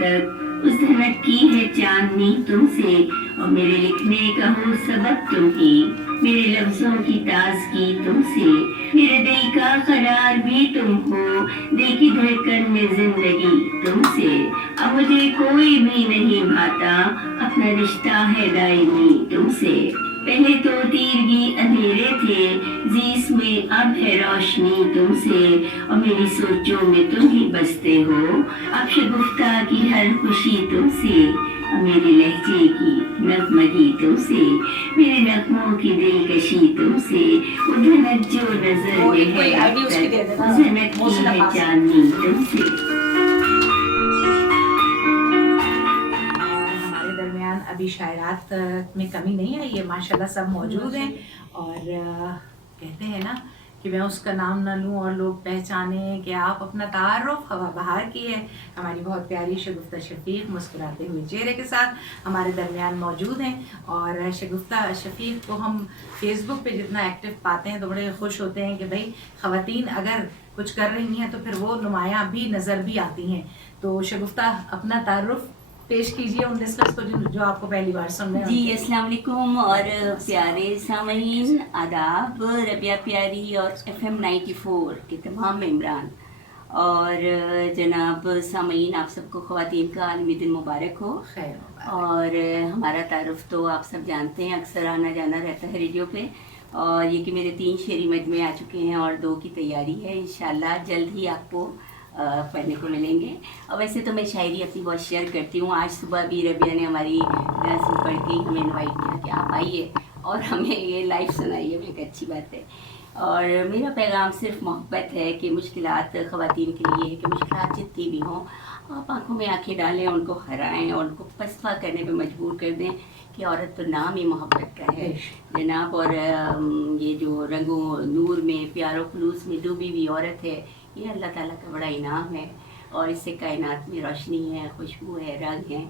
तक उस धड़क की है चांदनी तुमसे, और मेरे लिखने का हो सबक तुम ही, मेरे लफ्जों की ताजगी तुमसे, मेरे दिल का करार भी तुम हो, दिल की धड़कन में जिंदगी तुमसे। अब मुझे कोई भी नहीं भाता, अपना रिश्ता है दायमी तुमसे। पहले तो तीरगी अंधेरे थे, जीस में अब है रोशनी तुमसे, और मेरी सोचों में तुम ही बसते हो। अब शगुफ्ता की हर खुशी तुमसे, और मेरे लहजे की नगमगी तुमसे, मेरे नगमों की दिलकशी तुमसे, वो धनक जो नजर में है अब तक, वो धनक की है चांदनी तुमसे। अभी शायरात में कमी नहीं आई है, माशाल्लाह सब मौजूद हैं। और कहते हैं ना कि मैं उसका नाम ना लूँ और लोग पहचाने कि आप अपना तारुफ हवा बहार की है। हमारी बहुत प्यारी शगुफ्ता शफीक मुस्कुराते हुए चेहरे के साथ हमारे दरमियान मौजूद हैं। और शगुफ्ता शफीक को हम फेसबुक पे जितना एक्टिव पाते हैं तो बड़े खुश होते हैं कि भाई ख़वातीन अगर कुछ कर रही हैं तो फिर वो नुमायाँ भी नज़र भी आती हैं। तो शगुफ्ता अपना तारुफ पेश कीजिए उन लिस्टर्स को जो आपको पहली बार सुन रहे हैं। जी अस्सलाम वालेकुम और प्यारे सामीन, आदाब। रबिया प्यारी और FM 94 के तमाम मेम्बरान और जनाब सामीन, आप सबको ख़वातीन का आलमी दिन मुबारक हो। और हमारा तारुफ तो आप सब जानते हैं, अक्सर आना जाना रहता है रेडियो पे। और ये कि मेरे 3 शेरी मजमे आ चुके हैं और 2 की तैयारी है, इंशाल्लाह जल्द ही आपको पढ़ने को मिलेंगे। और वैसे तो मैं शायरी अपनी बहुत शेयर करती हूँ। आज सुबह भी रबिया ने हमारी नज़्म पढ़ के हमें इनवाइट किया कि आप आइए और हमें ये लाइव सुनाइए, एक अच्छी बात है। और मेरा पैगाम सिर्फ मोहब्बत है कि मुश्किलात ख़वातीन के लिए है कि मुश्किलात जितनी भी हों आप आंखों में आंखें डालें, उनको हराएं और उनको पसपा करने पे मजबूर कर दें कि औरत तो नाम ही मोहब्बत का है जनाब। और ये जो रंगों नूर में प्यारो खलूस में डूबी हुई औरत है, ये अल्लाह ताला का बड़ा इनाम है और इससे कायनात में रोशनी है, खुशबू है, रंग है।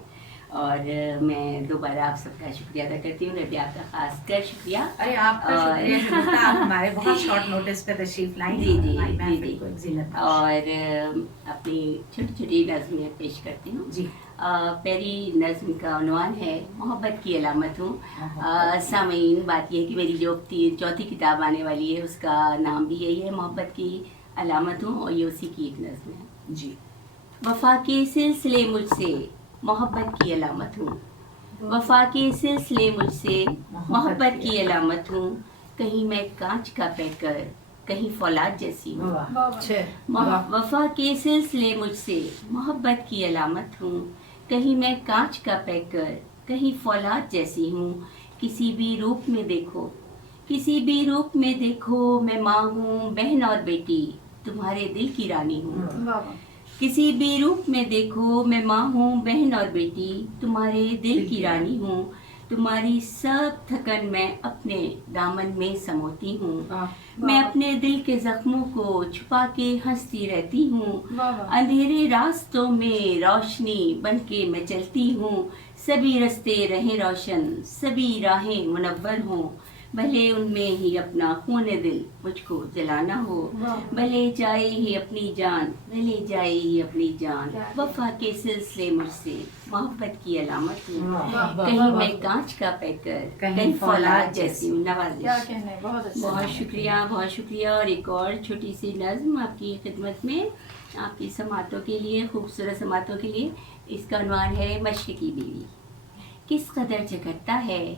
और मैं दोबारा आप सबका शुक्रिया अदा करती हूँ। रबिया आपका खास कर शुक्रिया। अरे आपका शुक्रिया, आप हमारे बहुत शॉर्ट नोटिस पे तशरीफ लाई। जी जी जी। और अपनी छोटी छोटी नज़में पेश करती हूँ जी। पहली नज़्म का उन्वान है मोहब्बत की अलामत हूँ। सामीन, बात यह है कि मेरी जो चौथी किताब आने वाली है उसका नाम भी यही है, मोहब्बत की अलामत हूँ, और ये उसी की एक नज़्म है जी। वफ़ा के सिलसिले मुझसे मोहब्बत की अलामत हूँ, वफ़ा के सिलसिले मुझसे मोहब्बत की अलामत हूँ, कहीं मैं कांच का पैकर कहीं फौलाद जैसी हूँ। वफ़ा के सिलसिले मुझसे मोहब्बत की अलामत हूँ, कहीं मैं कांच का पैकर कहीं फौलाद जैसी हूँ। किसी भी रूप में देखो, किसी भी रूप में देखो, मैं माँ हूँ, बहन और बेटी, तुम्हारे दिल की रानी हूँ। किसी भी रूप में देखो, मैं माँ हूँ, बहन और बेटी, तुम्हारे दिल की रानी हूँ। तुम्हारी सब थकन मैं अपने दामन में समोती हूँ। मैं अपने दिल के जख्मों को छुपा के हंसती रहती हूँ। अंधेरे रास्तों में रोशनी बन के मैं चलती हूँ। सभी रास्ते रहे रोशन, सभी राहें मुनव्वर हों, भले उनमें ही अपना खून दिल मुझको जलाना हो। भले जाए ही अपनी जान, भले जाए ही अपनी जान, वफ़ा के सिलसिले मुझसे मोहब्बत की अलामत हूँ, कहीं मैं कांच का पैकर कहीं फौलाद जैसी हूँ। नवाज़िश, बहुत शुक्रिया, बहुत शुक्रिया। और एक और छोटी सी नज़्म आपकी खिदमत में, आपकी समातों के लिए, खूबसूरत समातों के लिए। इसका उन्वान है मशरिकी बीवी। किस कदर झगड़ता है,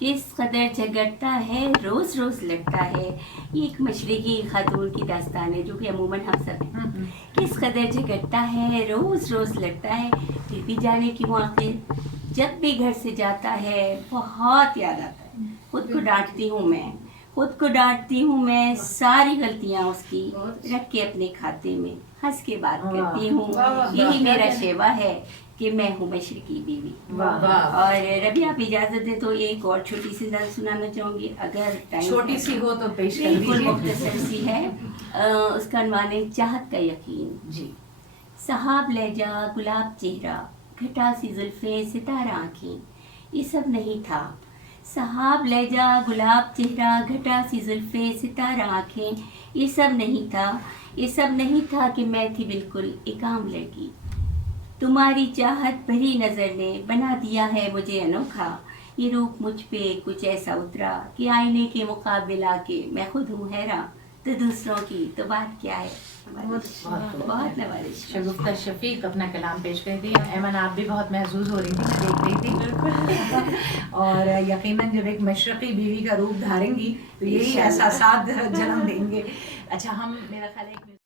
किस कदर झगड़ता है, रोज़ रोज़ लड़ता है। ये एक मशरिकी खातून की दास्तान है जो कि अमूमन हम सब हैं। किस कदर झगड़ता है, रोज़ रोज़ लड़ता है, फिर भी जाने क्यों आखिर जब भी घर से जाता है बहुत याद आता है। खुद को डांटती हूँ मैं, खुद को डांटती हूँ मैं, सारी गलतियाँ उसकी रख के अपने खाते में हंस के बात करती हूँ। यही मेरा शेवा है कि मैं हूँ मशरिकी बीवी। और रबी आप इजाज़त दे तो एक और छोटी सी नज़्म सुनाना चाहूँगी, अगर टाइम छोटी सी हो तो पेश कर बिल्कुल मुख्तसर सी है। उसका उन्वान है चाहत का यकीन जी। सहाब लहजा, गुलाब चेहरा, घटा सी जुल्फ़े, सितारा आँखें, ये सब नहीं था। सहाब लहजा, गुलाब चेहरा, घटा सी जुल्फ़े, सितारा आँखें, ये सब नहीं था। ये सब नहीं था कि मैं थी बिल्कुल एक आम लड़की। تمہاری چاہت بھری نظر نے بنا دیا ہے مجھے انوکھا، یہ روپ مجھ پہ کچھ ایسا اترا کہ آئینے کے مقابل آ کے میں خود ہوں حیراں، تو دوسروں کی تو بات کیا ہے۔ بہت نوازش۔ شگفتہ شفیق اپنا کلام پیش کر دیا۔ ایمن آپ بھی بہت محظوظ ہو رہی تھی، میں دیکھ رہی تھی اور یقیناً جب ایک مشرقی بیوی کا روپ دھاریں گی تو یہی احساسات جنم دیں گے۔ اچھا، ہم میرا خیال ہے